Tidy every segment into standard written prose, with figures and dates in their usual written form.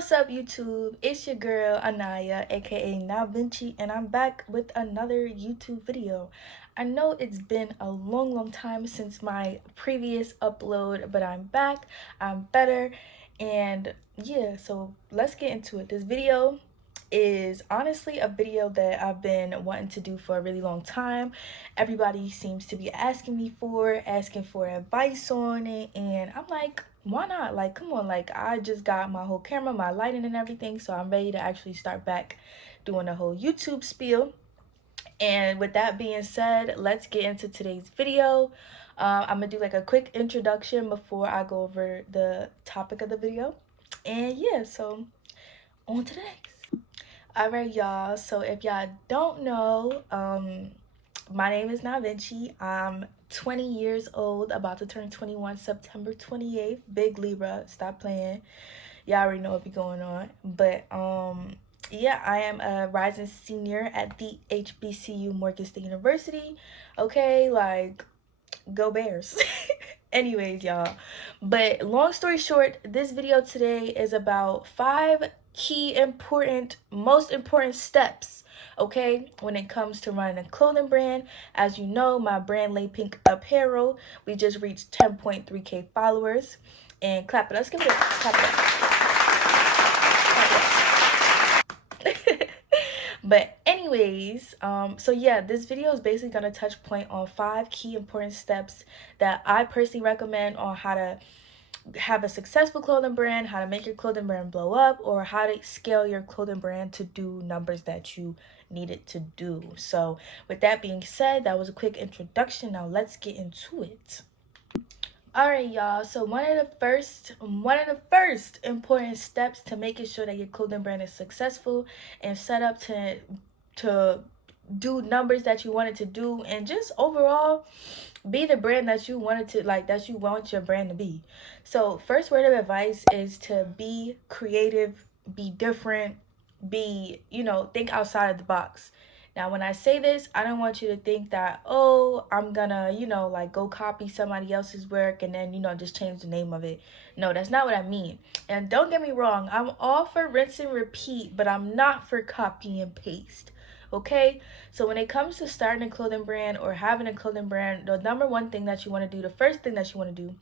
What's up, YouTube? It's your girl Anaya, aka Now Vinci, and I'm back with another YouTube video. I know it's been a long time since my previous upload, but I'm back, I'm better, and yeah, so let's get into it. This video is honestly a video that I've been wanting to do for a really long time. Everybody seems to be asking for advice on it, and I'm like, why not? Like, come on, like I just got my whole camera, my lighting and everything, so I'm ready to actually start back doing the whole YouTube spiel. And with that being said, let's get into today's video. I'm gonna do like a quick introduction before I go over the topic of the video, and yeah, so on to the next. All right, y'all, so if y'all don't know, my name is Na Vinci. I'm 20 years old, about to turn 21 September 28th. Big Libra, stop playing. Y'all already know what be going on. But yeah, I am a rising senior at the HBCU Morgan State University. Okay, like, go Bears. Anyways, y'all, but long story short, this video today is about 5 key most important steps, okay, when it comes to running a clothing brand. As you know, my brand Lay Pink Apparel, we just reached 10.3k followers. And clap it, let's give it a clap it up. But anyways, so yeah, this video is basically going to touch point on 5 key important steps that I personally recommend on how to have a successful clothing brand, how to make your clothing brand blow up, or how to scale your clothing brand to do numbers that you need it to do. So with that being said, that was a quick introduction. Now let's get into it. All right, y'all, so one of the first important steps to making sure that your clothing brand is successful and set up to do numbers that you wanted to do, and just overall be the brand that you wanted to, like, that you want your brand to be. So first word of advice is to be creative, be different, be, think outside of the box. Now, when I say this, I don't want you to think that, oh, I'm gonna, like, go copy somebody else's work and then, just change the name of it. No, that's not what I mean. And don't get me wrong, I'm all for rinse and repeat, but I'm not for copy and paste. Okay, so when it comes to starting a clothing brand or having a clothing brand, the number one thing that you want to do, the first thing that you want to do,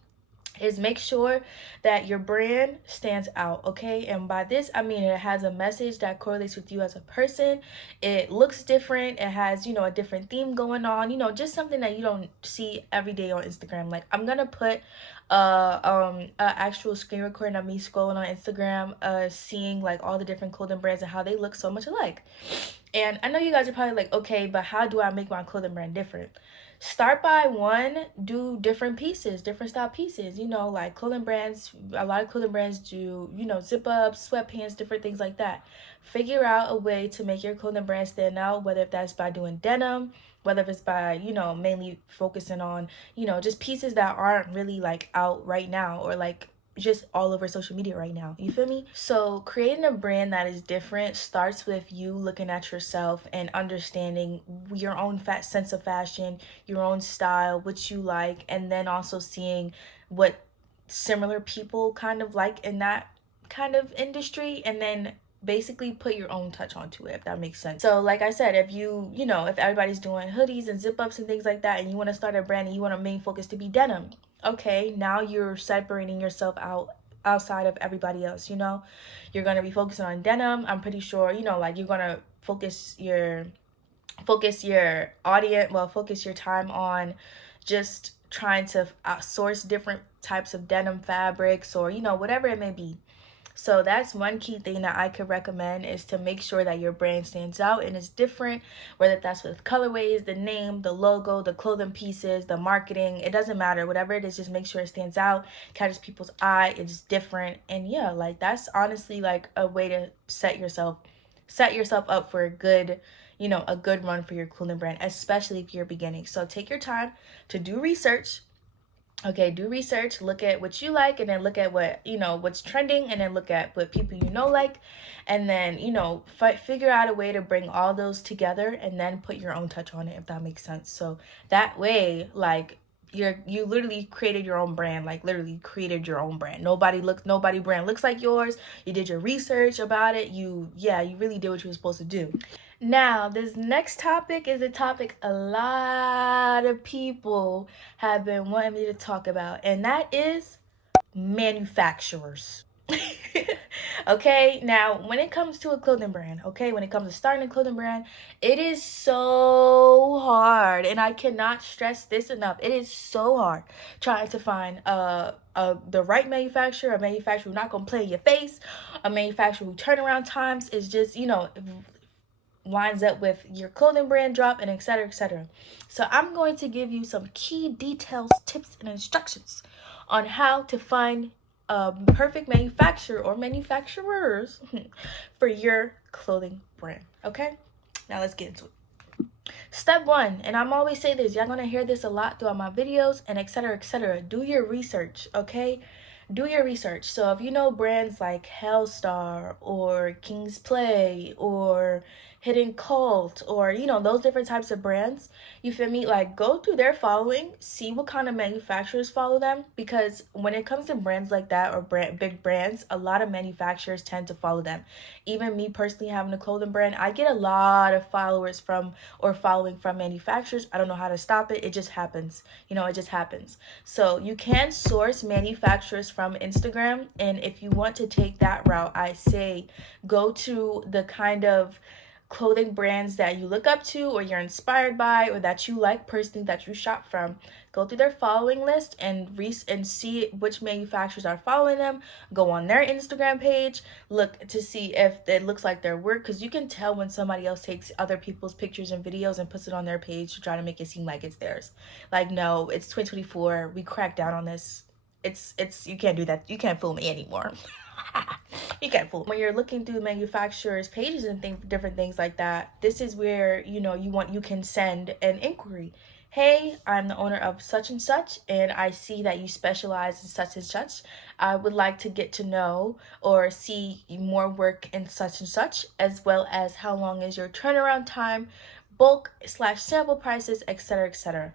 is make sure that your brand stands out, okay? And by this, I mean it has a message that correlates with you as a person. It looks different. It has, a different theme going on, just something that you don't see every day on Instagram. Like, I'm gonna put a actual screen recording of me scrolling on Instagram, seeing like all the different clothing brands and how they look so much alike. And I know you guys are probably like, okay, but how do I make my clothing brand different? Start by do different pieces, different style pieces. Like clothing brands, a lot of clothing brands do, zip ups, sweatpants, different things like that. Figure out a way to make your clothing brand stand out, whether if that's by doing denim, whether if it's by, mainly focusing on, just pieces that aren't really like out right now, or like just all over social media right now. You feel me? So creating a brand that is different starts with you looking at yourself and understanding your own sense of fashion, your own style, what you like, and then also seeing what similar people kind of like in that kind of industry, and then basically put your own touch onto it, if that makes sense. So like I said, if if everybody's doing hoodies and zip ups and things like that, and you want to start a brand and you want a main focus to be denim, okay, now you're separating yourself outside of everybody else. You're going to be focusing on denim. I'm pretty sure, like, you're going to focus your audience, focus your time on just trying to source different types of denim fabrics, or whatever it may be. So that's one key thing that I could recommend, is to make sure that your brand stands out and is different, whether that's with colorways, the name, the logo, the clothing pieces, the marketing. It doesn't matter. Whatever it is, just make sure it stands out, catches people's eye, it's different. And yeah, like, that's honestly like a way to set yourself up for a good run for your clothing brand, especially if you're beginning. So take your time to do research. Okay, do research, look at what you like, and then look at what, what's trending, and then look at what people like, and then, figure out a way to bring all those together and then put your own touch on it, if that makes sense. So that way, like, you literally created your own brand, like literally created your own brand. Nobody brand looks like yours. You did your research about it. You really did what you were supposed to do. Now, this next topic is a topic a lot of people have been wanting me to talk about, and that is manufacturers. Okay, now when it comes to a clothing brand, okay, when it comes to starting a clothing brand, it is so hard, and I cannot stress this enough. It is so hard trying to find the right manufacturer, a manufacturer who's not gonna play in your face, a manufacturer who turnaround times is just, you know, lines up with your clothing brand drop, and etc, etc. So I'm going to give you some key details, tips, and instructions on how to find a perfect manufacturer or manufacturers for your clothing brand. Okay, now let's get into it. Step one, and I'm always say this, y'all gonna hear this a lot throughout my videos and etc, etc. Do your research. Okay, do your research. So if you know brands like Hellstar or King's Play or Hidden Cult, or you know, those different types of brands, you feel me, like go through their following, see what kind of manufacturers follow them, because when it comes to brands like that, or big brands, a lot of manufacturers tend to follow them. Even me personally having a clothing brand, I get a lot of followers from, or following from, manufacturers. I don't know how to stop it. It just happens. You know, it just happens. So you can source manufacturers from Instagram, and if you want to take that route, I say go to the kind of clothing brands that you look up to, or you're inspired by, or that you like personally, that you shop from. Go through their following list and see which manufacturers are following them. Go on their Instagram page, look to see if it looks like their work, because you can tell when somebody else takes other people's pictures and videos and puts it on their page to try to make it seem like it's theirs. Like, no, it's 2024. We cracked down on this. It's you can't do that. You can't fool me anymore. You can't fool. When you're looking through manufacturers' pages and different things like that, this is where, you know, you can send an inquiry. Hey, I'm the owner of such and such, and I see that you specialize in such and such. I would like to get to know or see more work in such and such, as well as how long is your turnaround time, bulk / sample prices, etc, etc.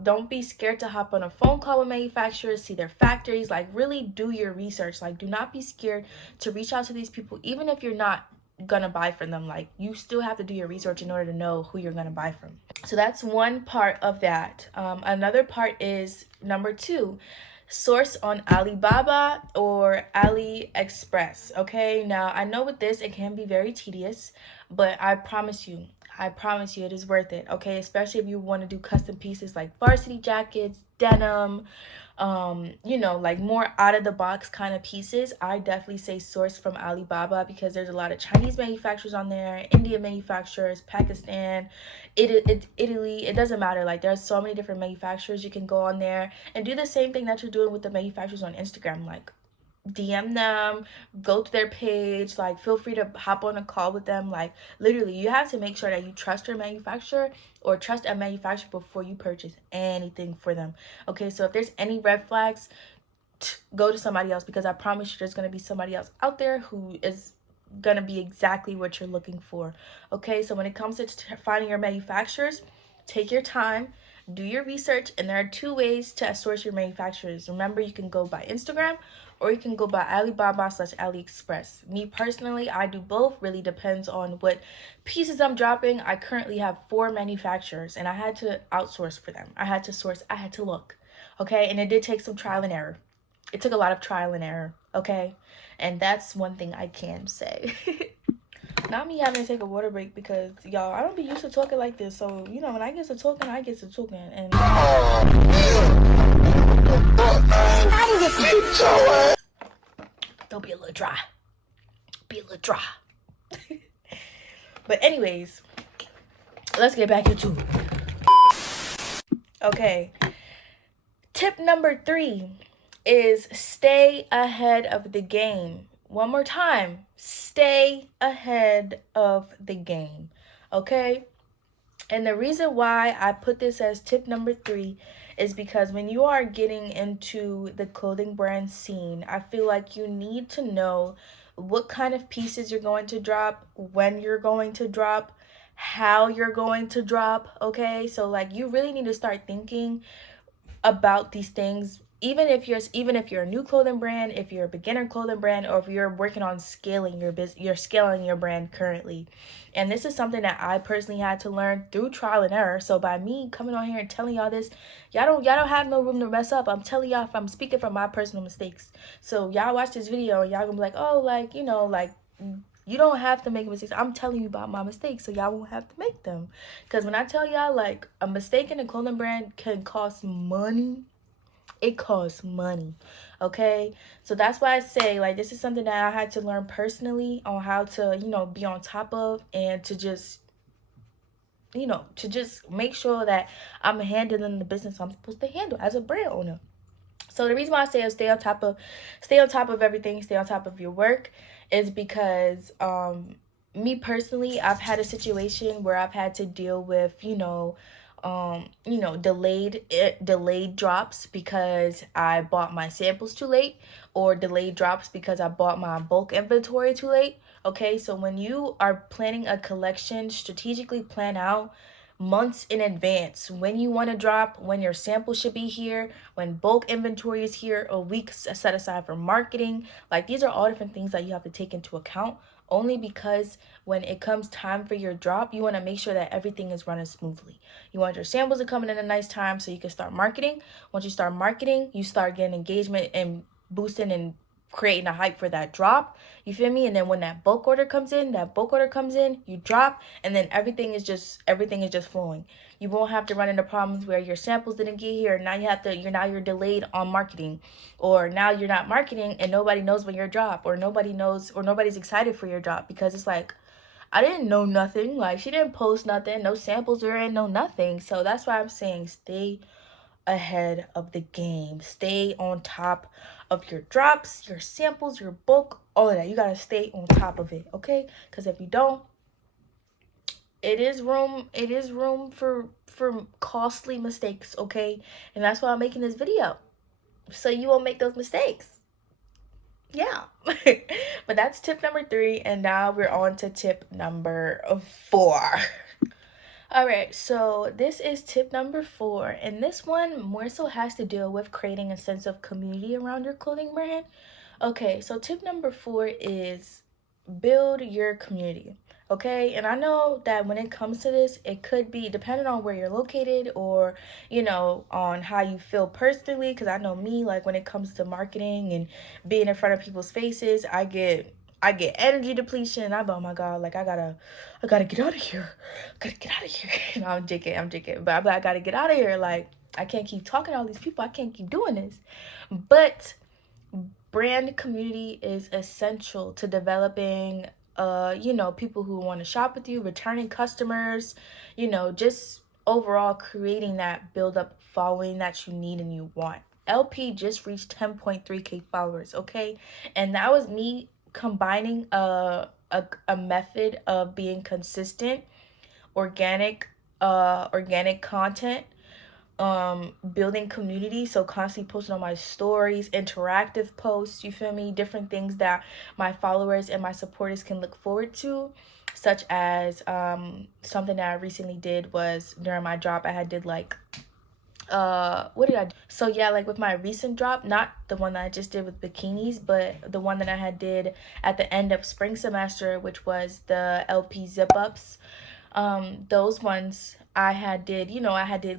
Don't be scared to hop on a phone call with manufacturers, see their factories, like really do your research. Like, do not be scared to reach out to these people, even if you're not gonna buy from them. Like, you still have to do your research in order to know who you're gonna buy from. So that's one part of that. Another part is number 2, source on Alibaba or AliExpress. Okay, now I know with this it can be very tedious, but I promise you it is worth it. Okay, especially if you want to do custom pieces like varsity jackets, denim, you know, like more out of the box kind of pieces. I definitely say source from Alibaba, because there's a lot of Chinese manufacturers on there, Indian manufacturers, Pakistan, Italy. It doesn't matter. Like, there's so many different manufacturers. You can go on there and do the same thing that you're doing with the manufacturers on Instagram. Like, DM them, go to their page, like feel free to hop on a call with them. Like, literally, you have to make sure that you trust your manufacturer, or trust a manufacturer, before you purchase anything for them. Okay, so if there's any red flags, go to somebody else, because I promise you there's going to be somebody else out there who is going to be exactly what you're looking for. Okay, so when it comes to finding your manufacturers, take your time, do your research, and there are 2 ways to source your manufacturers. Remember, you can go by Instagram, or you can go by Alibaba / AliExpress. Me personally, I do both. Really depends on what pieces I'm dropping. I currently have 4 manufacturers, and I had to outsource for them. I had to source, I had to look. Okay, and it did take some trial and error. It took a lot of trial and error. Okay, and that's one thing I can say. Not me having to take a water break, because y'all, I don't be used to talking like this. So, you know, when I get to talking, I get to talking. And they'll be a little dry. But anyways, let's get back into it. Okay. Tip number 3 is stay ahead of the game. One more time, stay ahead of the game. Okay? And the reason why I put this as tip number 3 is because when you are getting into the clothing brand scene, I feel like you need to know what kind of pieces you're going to drop, when you're going to drop, how you're going to drop. Okay, so like, you really need to start thinking about these things, even if you're a new clothing brand, if you're a beginner clothing brand, or if you're working on scaling your business, you're scaling your brand currently. And this is something that I personally had to learn through trial and error. So by me coming on here and telling y'all this, y'all don't have no room to mess up. I'm telling y'all, I'm speaking from my personal mistakes. So y'all watch this video and y'all gonna be like, oh, like, like, you don't have to make mistakes. I'm telling you about my mistakes so y'all won't have to make them. Because when I tell y'all, like, a mistake in a clothing brand can cost money. It costs money, okay? So that's why I say, like, this is something that I had to learn personally on how to, be on top of, and to just, to just make sure that I'm handling the business I'm supposed to handle as a brand owner. So the reason why I say stay on top of everything, stay on top of your work, is because me personally, I've had a situation where I've had to deal with, delayed drops because I bought my samples too late, or delayed drops because I bought my bulk inventory too late. Okay, so when you are planning a collection, strategically plan out months in advance when you want to drop, when your sample should be here, when bulk inventory is here, a week set aside for marketing. Like, these are all different things that you have to take into account, only because when it comes time for your drop, you want to make sure that everything is running smoothly. You want your samples to come in a nice time so you can start marketing. Once you start marketing, you start getting engagement and boosting and creating a hype for that drop. You feel me? And then when that bulk order comes in, you drop, and then everything is just flowing. You won't have to run into problems where your samples didn't get here. Now you're delayed on marketing, or now you're not marketing and nobody knows when your drop, or nobody's excited for your drop, because it's like, I didn't know nothing. Like, she didn't post nothing, no samples were in, no nothing. So that's why I'm saying stay ahead of the game. Stay on top of your drops, your samples, your bulk, all of that. You gotta stay on top of it, okay? Because if you don't, it is room for costly mistakes, okay? And that's why I'm making this video, so you won't make those mistakes. Yeah. But that's tip number 3, and now we're on to tip number 4. All right, so this is tip number 4, and this one more so has to deal with creating a sense of community around your clothing brand. Okay, so tip number 4 is build your community. Okay, and I know that when it comes to this, it could be depending on where you're located, or on how you feel personally. Because I know me, like, when it comes to marketing and being in front of people's faces, I get energy depletion. I'm, oh my god, like, I gotta get out of here. No, I'm joking. But I gotta get out of here. Like, I can't keep talking to all these people. I can't keep doing this. But brand community is essential to developing people who want to shop with you, returning customers, just overall creating that build up following that you need and you want. LP just reached 10.3k followers, okay? And that was me combining a method of being consistent, organic content, building community, so constantly posting on my stories, interactive posts, you feel me, different things that my followers and my supporters can look forward to, such as something that I recently did was during my drop. I had did like what did I do? So yeah, like with my recent drop, not the one that I just did with bikinis, but the one that I had did at the end of spring semester, which was the LP zip ups. Those ones I had did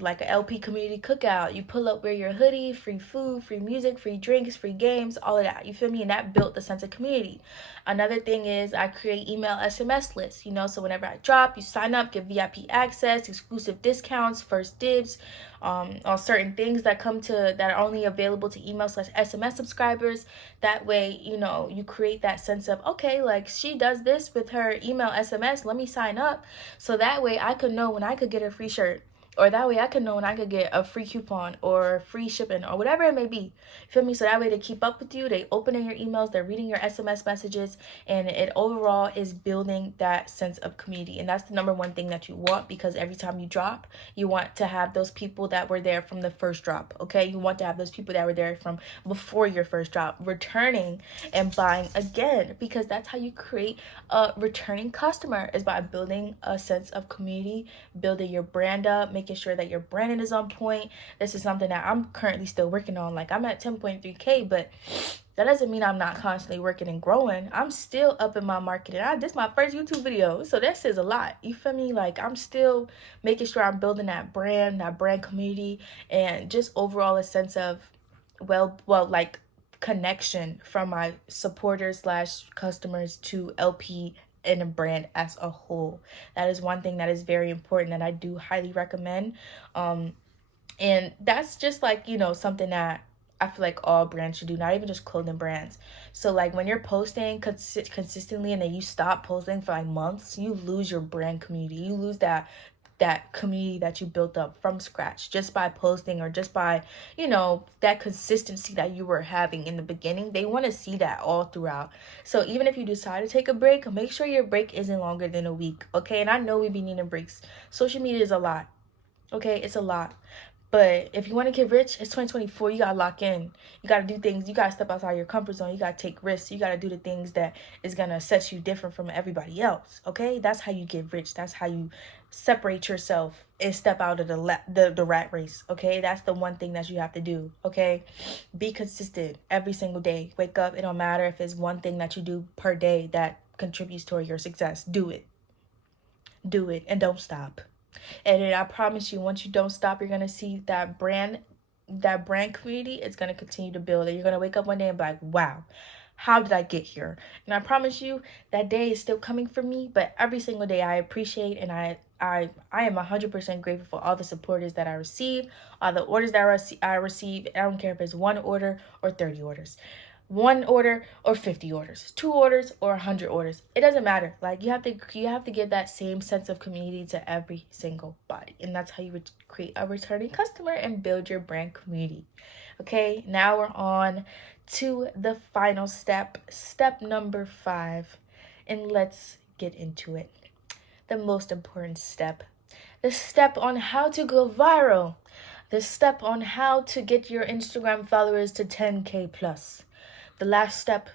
like a LP community cookout. You pull up, wear your hoodie, free food, free music, free drinks, free games, all of that, you feel me? And that built the sense of community. Another thing is I create email SMS lists, so whenever I drop, you sign up, get VIP access, exclusive discounts, first dibs on certain things that are only available to email/SMS subscribers. That way, you create that sense of, okay, like, she does this with her email SMS, let me sign up. So that way I could know when I could get a free shirt, or that way I could know when I could get a free coupon or free shipping or whatever it may be. You feel me? So that way they keep up with you, they open in your emails, they're reading your SMS messages, and it overall is building that sense of community. And that's the number one thing that you want, because every time you drop, you want to have those people that were there from the first drop, okay? You want to have those people that were there from before your first drop returning and buying again, because that's how you create a returning customer, is by building a sense of community, building your brand up, making making sure that your branding is on point. This is something that I'm currently still working on. Like, I'm at 10.3K, but that doesn't mean I'm not constantly working and growing. I'm still up in my marketing. This is my first YouTube video, so that says a lot. You feel me? Like, I'm still making sure I'm building that brand community, and just overall a sense of, like, connection from my supporters slash customers to LP and a brand as a whole. That is one thing that is very important that I do highly recommend. And that's just like, something that I feel like all brands should do, not even just clothing brands. So like when you're posting consistently and then you stop posting for like months, you lose your brand community. You lose that community that you built up from scratch just by posting, or just by, that consistency that you were having in the beginning. They want to see that all throughout. So even if you decide to take a break, make sure your break isn't longer than a week, okay? And I know we be needing breaks. Social media is a lot, okay? It's a lot. But if you want to get rich, it's 2024. You got to lock in. You got to do things. You got to step outside your comfort zone. You got to take risks. You got to do the things that is going to set you different from everybody else. Okay? That's how you get rich. That's how you separate yourself and step out of the rat race. Okay? That's the one thing that you have to do. Okay? Be consistent every single day. Wake up. It don't matter if it's one thing that you do per day that contributes toward your success. Do it. Do it and don't stop. And then I promise you, once you don't stop, you're gonna see that brand community is gonna continue to build. And you're gonna wake up one day and be like, wow, how did I get here? And I promise you, that day is still coming for me. But every single day, I appreciate, and I am 100% grateful for all the supporters that I receive, all the orders that I receive. I don't care if it's 1 order or 30 orders. 1 order or 50 orders, 2 orders or 100 orders. It doesn't matter. Like, you have to give that same sense of community to every single body. And that's how you would create a returning customer and build your brand community. Okay, now we're on to the final step number 5. And let's get into it. The most important step. The step on how to go viral. The step on how to get your Instagram followers to 10K plus. The last step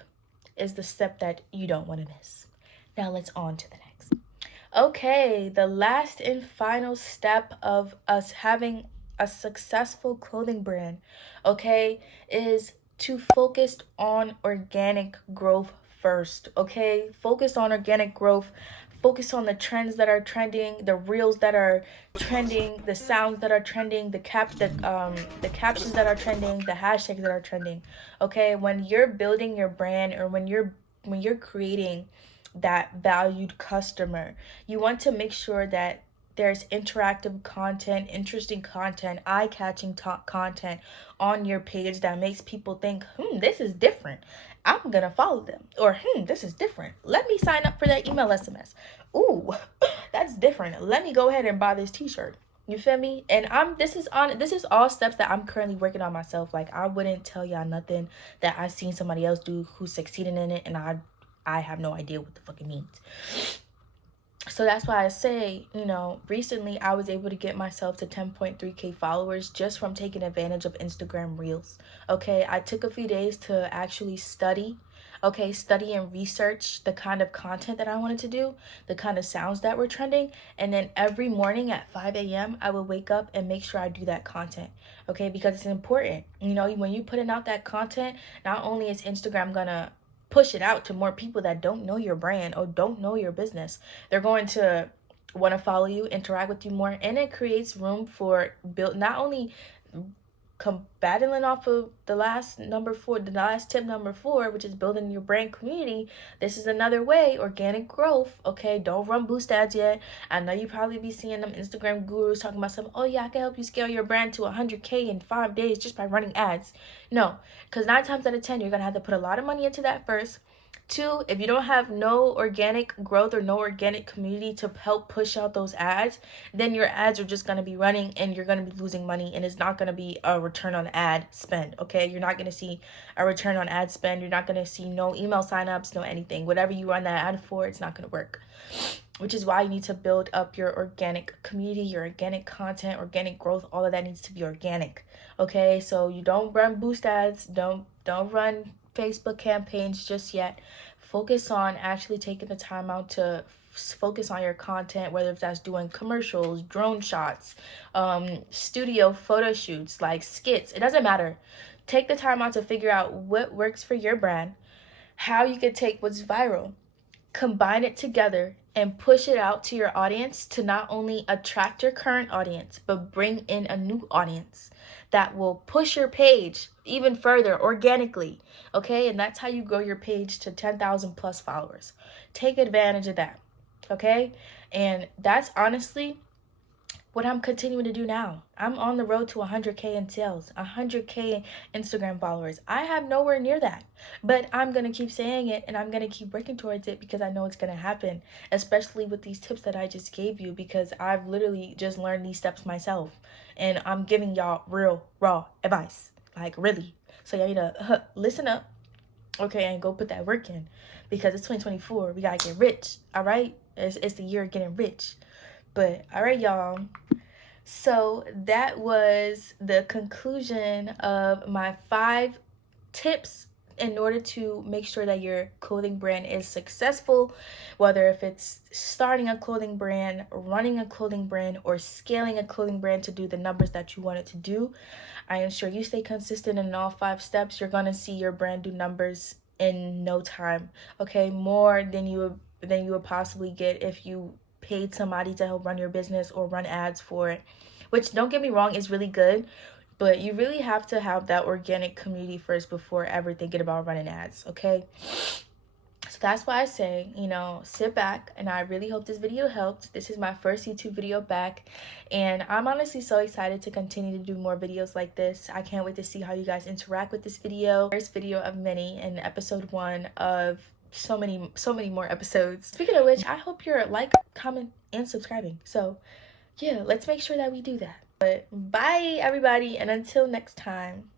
is the step that you don't want to miss. Now let's on to the next. Okay, the last and final step of us having a successful clothing brand, okay, is to focus on organic growth first, okay? Focus on organic growth. Focus on the trends that are trending, the reels that are trending, the sounds that are trending, the captions that are trending, the hashtags that are trending. Okay, when you're building your brand, or when you're creating that valued customer, you want to make sure that there's interactive content, interesting content, eye-catching content on your page that makes people think, this is different. I'm gonna follow them. Or, this is different. Let me sign up for that email SMS. Ooh, that's different. Let me go ahead and buy this t-shirt. You feel me? And this is all steps that I'm currently working on myself. Like, I wouldn't tell y'all nothing that I've seen somebody else do who's succeeding in it, and I have no idea what the fuck it means. So that's why I say, recently I was able to get myself to 10.3K followers just from taking advantage of Instagram Reels. Okay, I took a few days to actually study and research the kind of content that I wanted to do, the kind of sounds that were trending. And then every morning at 5 a.m., I would wake up and make sure I do that content, okay? Because it's important. When you putting out that content, not only is Instagram gonna push it out to more people that don't know your brand or don't know your business, they're going to want to follow you, interact with you more, and it creates room for not only battling off of the last tip number 4, which is building your brand community. This is another way, organic growth. Okay, don't run boost ads yet. I know you probably be seeing them Instagram gurus talking about I can help you scale your brand to 100K in 5 days just by running ads. No, because 9 times out of 10 you're gonna have to put a lot of money into that first. 2, if you don't have no organic growth or no organic community to help push out those ads, then your ads are just going to be running and you're going to be losing money, and it's not going to be a return on ad spend, okay? You're not going to see a return on ad spend. You're not going to see no email signups, no anything. Whatever you run that ad for, it's not going to work. Which is why you need to build up your organic community, your organic content, organic growth. All of that needs to be organic, okay? So you don't run boost ads. Don't run Facebook campaigns just yet. Focus on actually taking the time out to focus on your content, whether if that's doing commercials, drone shots, studio photo shoots, like skits. It doesn't matter. Take the time out to figure out what works for your brand, how you could take what's viral, combine it together, and push it out to your audience to not only attract your current audience, but bring in a new audience that will push your page even further organically. Okay, and that's how you grow your page to 10,000 plus followers. Take advantage of that. Okay, and that's honestly what I'm continuing to do now. I'm on the road to 100K in sales, 100K Instagram followers. I have nowhere near that, but I'm going to keep saying it and I'm going to keep working towards it because I know it's going to happen, especially with these tips that I just gave you, because I've literally just learned these steps myself and I'm giving y'all real, raw advice, like really. So y'all need to listen up, okay, and go put that work in, because it's 2024. We got to get rich, all right? It's the year of getting rich. But all right, y'all, so that was the conclusion of my 5 tips in order to make sure that your clothing brand is successful, whether if it's starting a clothing brand, running a clothing brand, or scaling a clothing brand to do the numbers that you want it to do. I am sure you stay consistent in all 5 steps, you're gonna see your brand do numbers in no time. Okay, more than you would possibly get if you paid somebody to help run your business or run ads for it, which, don't get me wrong, is really good, but you really have to have that organic community first before ever thinking about running ads. Okay, so that's why I say, sit back, and I really hope this video helped. This is my first YouTube video back, and I'm honestly so excited to continue to do more videos like this. I can't wait to see how you guys interact with this video. First video of many, and episode 1 of so many more episodes. Speaking of which, I hope you're like, comment, and subscribing. So yeah, let's make sure that we do that. But bye everybody, and until next time.